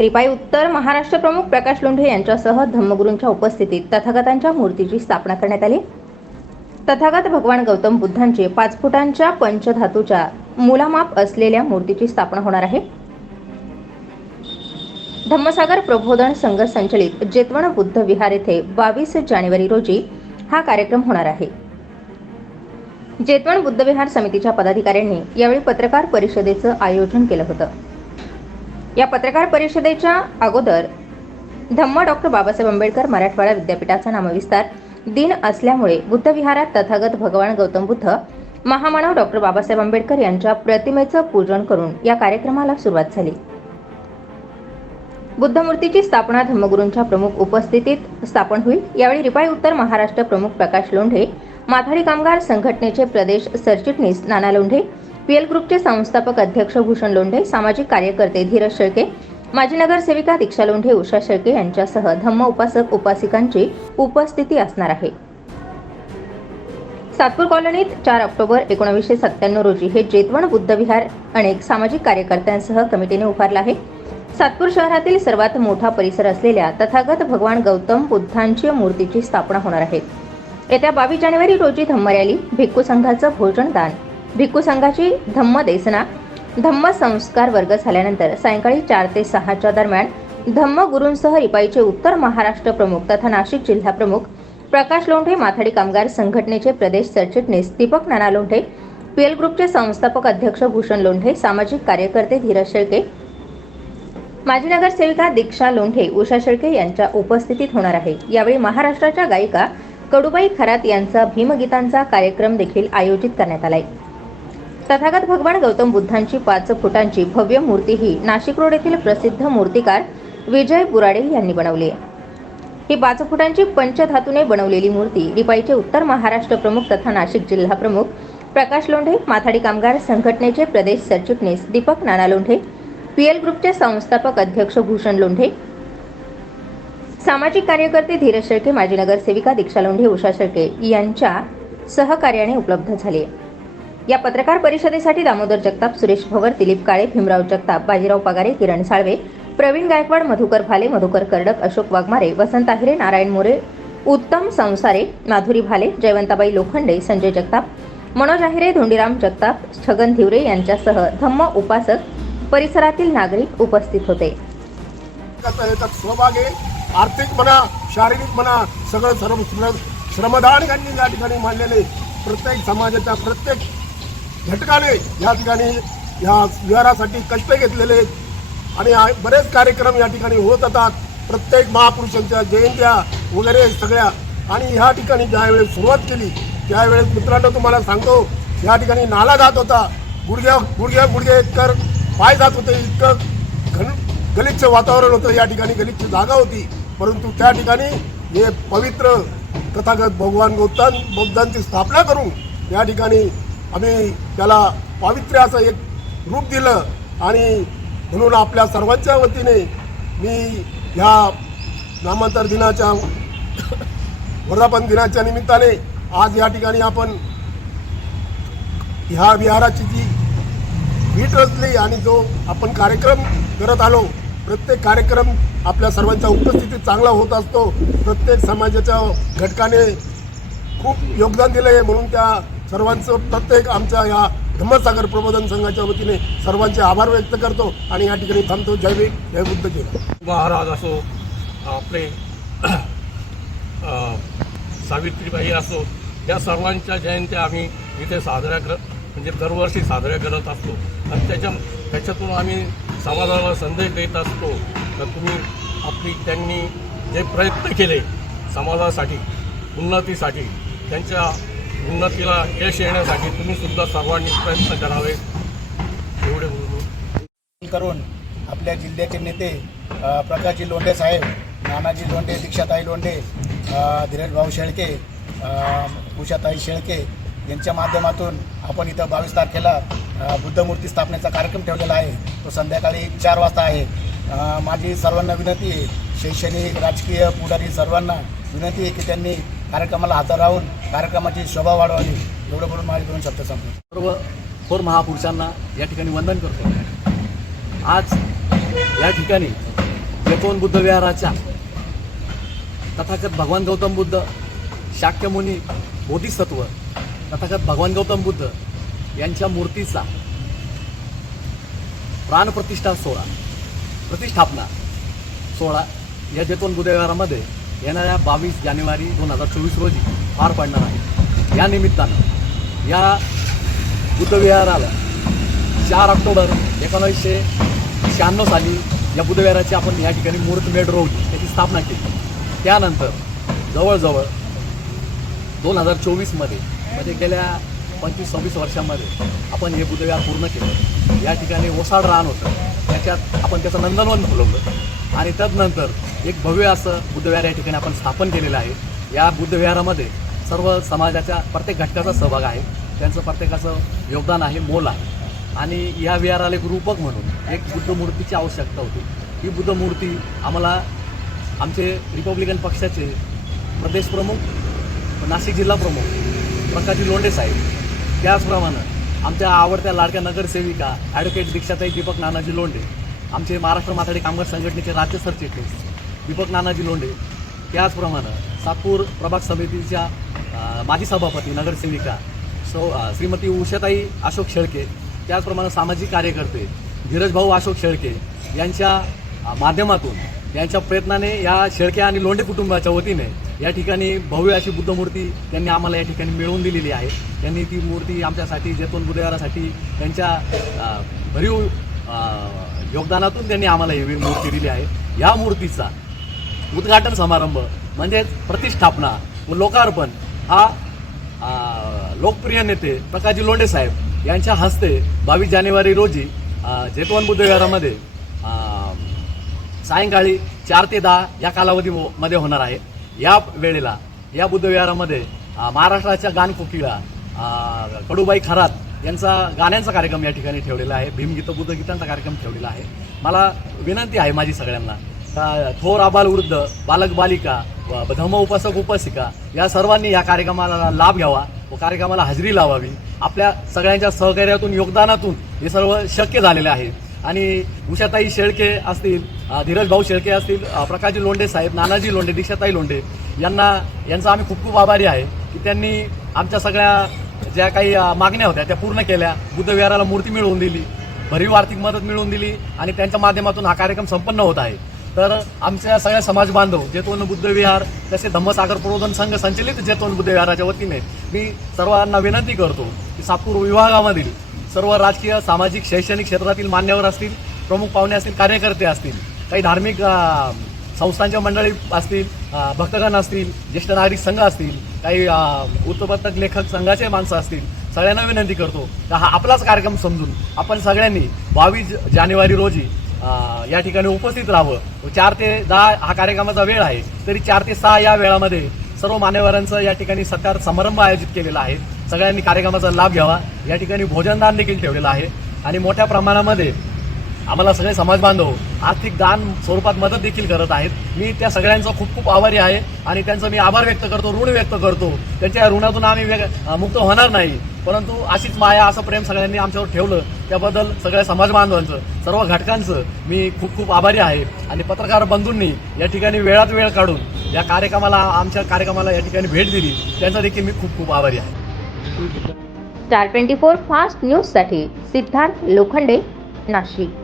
रिपाई उत्तर महाराष्ट्र प्रमुख प्रकाश लोंढे यांच्यासह धम्मगुरूंच्या उपस्थितीत तथागतांच्या मूर्तीची स्थापना करण्यात आली. तथागत भगवान गौतम बुद्धांचे पाच फुटांच्या पंचधातूच्या मुलामाप असलेल्या मूर्तीची स्थापना होणार आहे. धम्मसागर प्रबोधन संघ संचलित जेतवण बुद्ध विहार येथे बावीस जानेवारी रोजी हा कार्यक्रम होणार आहे. जेतवण बुद्ध विहार समितीच्या पदाधिकाऱ्यांनी यावेळी पत्रकार परिषदेचं आयोजन केलं होतं. या पत्रकार परिषदेच्या अगोदर धम्म डॉक्टर बाबासाहेब आंबेडकर मराठवाडा विद्यापीठाचा नामविस्तार दिन असल्यामुळे बुद्धविहारात तथागत भगवान गौतम बुद्ध महामानव डॉक्टर बाबासाहेब आंबेडकर यांच्या प्रतिमेचं पूजन करून या कार्यक्रमाला सुरुवात झाली. बुद्धमूर्तीची स्थापना धम्मगुरूंच्या प्रमुख उपस्थितीत स्थापन होईल. यावेळी रिपाई उत्तर महाराष्ट्र प्रमुख प्रकाश लोंढे माथाडी कामगार संघटनेचे प्रदेश सरचिटणीस नाना लोंढे पी एल ग्रुपचे संस्थापक अध्यक्ष भूषण लोंढे सामाजिक कार्यकर्ते धीरज शेळके माजी नगरसेविका दीक्षा लोंढे उषा शेळके यांच्यासह धम्म उपासक उपासिकांची उपस्थिती असणार आहे. सातपूर कॉलनीत चार ऑक्टोबर एकोणीसशे सत्त्याण्णव रोजी हे जेतवण बुद्धविहार अनेक सामाजिक कार्यकर्त्यांसह कमिटीने उभारलं आहे. सातपूर शहरातील सर्वात मोठा परिसर असलेल्या तथागत भगवान गौतम बुद्धांची मूर्तीची स्थापना होणार आहे. येत्या बावीस जानेवारी रोजी धम्म रॅली भिक्खू संघाचं भोजनदान भिक्खू संघाची धम्म देसना धम्म संस्कार वर्ग झाल्यानंतर सायंकाळी चार ते सहाच्या दरम्यान धम्मगुरूंसह रिपाईचे उत्तर महाराष्ट्र प्रमुख तथा नाशिक जिल्हा प्रमुख प्रकाश लोंढे माथाडी कामगार संघटनेचे प्रदेश सरचिटणीस दीपक नाना लोंढे पीएल ग्रुपचे संस्थापक अध्यक्ष भूषण लोंढे सामाजिक कार्यकर्ते धीरज शेळके माजी नगरसेविका दीक्षा लोंढे उषा शेळके यांच्या उपस्थितीत होणार आहे. यावेळी महाराष्ट्राच्या गायिका कडुबाई खरात यांचा भीमगीतांचा कार्यक्रम देखील आयोजित करण्यात आला आहे तथागत भगवान गौतम बुद्धांची पाच फुटांची भव्य मूर्ती ही नाशिक रोड येथील प्रसिद्ध मूर्तिकार विजय बुराडे यांनी बनवली ही पाच फुटांची पंचधातूने बनवलेली मूर्ती रिपाईचे उत्तर महाराष्ट्र प्रमुख तथा नाशिक जिल्हा प्रमुख प्रकाश लोंढे माथाडी कामगार संघटनेचे प्रदेश सरचिटणीस दीपक नाना लोंढे पीएल ग्रुपचे संस्थापक अध्यक्ष भूषण लोंढे सामाजिक कार्यकर्ते धीरज शेळके माजी नगरसेविका दीक्षा लोंढे उषा शेळके यांच्या सहकार्याने उपलब्ध झाली आहे. या पत्रकार परिषदेसाठी दामोदर जगताप सुरेश भवर दिलीप काळे भीमराव जगताप बाजीराव पगारे किरण साळवे प्रवीण गायकवाड मधुकर भाले मधुकर कर्डक अशोक वाघमारे वसंत आहिरे नारायण मोरे उत्तम संसारे माधुरी भाले जयवंताबाई लोखंडे संजय जगताप मनोज आहिरे धोंडीराम जगताप छगन धिवरे यांच्यासह धम्म उपासक परिसरातील नागरिक उपस्थित होते. सहभाग आहे आर्थिक म्हणा शारीरिक म्हणा सगळं सर्व श्रमदान त्यांनी या ठिकाणी मांडलेले. प्रत्येक समाजाच्या प्रत्येक घटकाने या ठिकाणी या विहारासाठी कष्ट घेतलेले आहेत. आणि बरेच कार्यक्रम या ठिकाणी होत असतात प्रत्येक महापुरुषांच्या जयंत्या वगैरे सगळ्या. आणि ह्या ठिकाणी ज्यावेळेस सुरुवात केली त्यावेळेस मित्रांनो तुम्हाला सांगतो या ठिकाणी नाला जात होता. गुडघ्या गुडघ्या गुडघ्या इतकर पाय जात होते इतकं घन गलिच्छ वातावरण होतं या ठिकाणी गलिच्छ जागा होती. परंतु त्या ठिकाणी हे पवित्र तथागत भगवान गौतम बुद्धांची स्थापना करून या ठिकाणी आम्ही त्याला पावित्र्य असं एक रूप दिलं आणि म्हणून आपल्या सर्वांच्या वतीने मी ह्या नामांतर दिनाच्या वर्धापन दिनाच्या निमित्ताने आज या ठिकाणी आपण ह्या विहाराची जी वीट रचली आणि जो आपण कार्यक्रम करत आलो प्रत्येक कार्यक्रम आपल्या सर्वांच्या उपस्थितीत चांगला होत असतो. प्रत्येक समाजाच्या घटकाने खूप योगदान दिलं आहे. म्हणून त्या सर्वांचं प्रत्येक आमच्या या धम्मसागर प्रबोधन संघाच्या वतीने सर्वांचे आभार व्यक्त करतो आणि या ठिकाणी थांबतो. जय जय बुद्ध जय महाराज असो आपले सावित्रीबाई असो या सर्वांच्या जयंत्या आम्ही इथे साजऱ्या कर म्हणजे दरवर्षी साजऱ्या करत असतो. आणि त्याच्या त्याच्यातून आम्ही समाजाला संदेश देत असतो. तर तुम्ही आपली त्यांनी जे प्रयत्न केले समाजासाठी उन्नतीसाठी त्यांच्या उन्नतीला यश येण्यासाठी तुम्ही सुद्धा सर्वांनी प्रयत्न करावे. एवढे बोलून करून आपल्या जिल्ह्याचे नेते प्रकाशजी लोंढे साहेब नानाजी लोंढे दीक्षाताई लोंढे धीरज भाऊ शेळके उषाताई शेळके यांच्या माध्यमातून आपण इथं बावीस तारखेला बुद्धमूर्ती स्थापनेचा कार्यक्रम ठेवलेला आहे. तो संध्याकाळी चार वाजता आहे. माझी सर्वांना विनंती आहे. शैक्षणिक राजकीय पुढारी सर्वांना विनंती आहे की त्यांनी कार्यक्रमाला हातात राहून कार्यक्रमाची शोभा वाढवावी. एवढं बोलून माझे दोन शब्द संपले. सर्व थोर महापुरुषांना या ठिकाणी वंदन करतो. आज या ठिकाणी जैतवन बुद्ध विहाराच्या तथागत भगवान गौतम बुद्ध शाक्यमुनी बोधिसत्व तथागत भगवान गौतम बुद्ध यांच्या मूर्तीचा प्राणप्रतिष्ठा सोहळा प्रतिष्ठापना सोहळा या जेतवन बुद्ध विहारामध्ये येणाऱ्या बावीस जानेवारी दोन हजार चोवीस रोजी पार पडणार आहे. या निमित्तानं या बुद्धविहाराला चार ऑक्टोबर एकोणीसशे शहाण्णव साली या बुद्धविहाराची आपण या ठिकाणी मुहूर्तमेढ रोवली त्याची स्थापना केली. त्यानंतर जवळजवळ दोन हजार चोवीसमध्ये म्हणजे गेल्या पंचवीस सव्वीस वर्षामध्ये आपण हे बुद्धविहार पूर्ण केलं. या ठिकाणी ओसाड रान होतं. त्याच्यात आपण त्याचं नंदनवन फुलवलं. आणि तदनंतर एक भव्य असं बुद्धविहार या ठिकाणी आपण स्थापन केलेलं आहे. या बुद्धविहारामध्ये सर्व समाजाच्या प्रत्येक घटकाचा सहभाग आहे. त्यांचं प्रत्येकाचं योगदान आहे मोल आहे. आणि या विहाराला एक रूपक म्हणून एक बुद्ध मूर्तीची आवश्यकता होती. ही बुद्ध मूर्ती आम्हाला आमचे रिपब्लिकन पक्षाचे प्रदेश प्रमुख नाशिक जिल्हा प्रमुख प्रकाशजी लोंढे साहेब त्याचप्रमाणे आमच्या आवडत्या लाडक्या नगरसेविका ॲडव्होकेट दीक्षाताई दीपक नानाजी लोंढे आमचे महाराष्ट्र माथाडी कामगार संघटनेचे राज्य सरचिटणीस दीपक नानाजी लोंढे. त्याचप्रमाणे सातपूर प्रभाग समितीच्या माजी सभापती नगरसेविका सौ श्रीमती उषाताई अशोक शेळके त्याचप्रमाणे सामाजिक कार्यकर्ते धीरज भाऊ अशोक शेळके यांच्या माध्यमातून यांच्या प्रयत्नाने या शेळके आणि लोंढे कुटुंबाच्या वतीने या ठिकाणी भव्य अशी बुद्धमूर्ती त्यांनी आम्हाला या ठिकाणी मिळवून दिलेली आहे. त्यांनी ती मूर्ती आमच्यासाठी जैतून बुधवारासाठी त्यांच्या भरीव योगदानातून त्यांनी आम्हाला ही मूर्ती दिली आहे. या मूर्तीचा उद्घाटन समारंभ म्हणजेच प्रतिष्ठापना व लोकार्पण हा लोकप्रिय नेते प्रकाशजी लोंढे साहेब यांच्या हस्ते बावीस जानेवारी रोजी जेतवन बुद्धविहारामध्ये सायंकाळी चार ते दहा या कालावधीमध्ये होणार आहे. या वेळेला या बुद्धविहारामध्ये महाराष्ट्राच्या गानकोकिळा कडूबाई खरात यांचा गाण्यांचा कार्यक्रम या ठिकाणी ठेवलेला आहे. भीमगीत बुद्धगीतांचा कार्यक्रम ठेवलेला आहे. मला विनंती आहे माझी सगळ्यांना का थोर आबाल वृद्ध बालक बालिका व धम्म उपासक उपासिका या सर्वांनी या कार्यक्रमाला लाभ घ्यावा व कार्यक्रमाला हजेरी लावावी. आपल्या सगळ्यांच्या सहकार्यातून योगदानातून हे सर्व शक्य झालेले आहे. आणि उषाताई शेळके असतील धीरज भाऊ शेळके असतील प्रकाशजी लोंडे साहेब नानाजी लोंडे दीक्षाताई लोंढे यांना यांचा आम्ही खूप खूप आभारी आहे की त्यांनी आमच्या सगळ्या ज्या काही मागण्या होत्या त्या पूर्ण केल्या. बुद्धविहाराला मूर्ती मिळवून दिली. भरीव आर्थिक मदत मिळवून दिली आणि त्यांच्या माध्यमातून हा कार्यक्रम संपन्न होत आहे. तर आमच्या सगळ्या समाज बांधव जैतवन बुद्धविहार तसे धम्मसागर प्रबोधन संघ संचलित जैतवन बुद्धविहाराच्या वतीने मी सर्वांना विनंती करतो की सातपूर विभागामधील सर्व राजकीय सामाजिक शैक्षणिक क्षेत्रातील मान्यवर असतील प्रमुख पाहुणे असतील कार्यकर्ते असतील काही धार्मिक संस्थांच्या मंडळी असतील भक्तगण असतील ज्येष्ठ नागरिक संघ असतील काही अ, वृत्तपत्रक लेखक संघाचे माणसं असतील सगळ्यांना विनंती करतो का हा आपलाच कार्यक्रम समजून आपण सगळ्यांनी बावीस जानेवारी रोजी या ठिकाणी उपस्थित राहावं. चार ते दहा हा कार्यक्रमाचा वेळ आहे तरी चार ते सहा या वेळामध्ये सर्व मान्यवरांचं या ठिकाणी सत्कार समारंभ आयोजित केलेला आहे. सगळ्यांनी कार्यक्रमाचा लाभ घ्यावा. या ठिकाणी भोजनदान देखील ठेवलेलं आहे. आणि मोठ्या प्रमाणामध्ये आम्हाला सगळे समाज बांधव आर्थिक दान स्वरूपात मदत देखील करत आहेत. मी त्या सगळ्यांचा खूप खूप आभारी आहे आणि त्यांचं मी आभार व्यक्त करतो ऋण व्यक्त करतो. त्यांच्या ऋणातून आम्ही मुक्त होणार नाही. परंतु अशीच माया असं प्रेम सगळ्यांनी आमच्यावर ठेवलं त्याबद्दल सगळ्या समाज बांधवांचं सर्व घटकांचं मी खूप खूप आभारी आहे. आणि पत्रकार बंधूंनी या ठिकाणी वेळात वेळ काढून या कार्यक्रमाला आमच्या कार्यक्रमाला या ठिकाणी भेट दिली. त्यांचा देखील मी खूप खूप आभारी आहे. स्टार ट्वेंटी फोर फास्ट न्यूजसाठी सिद्धार्थ लोखंडे नाशिक.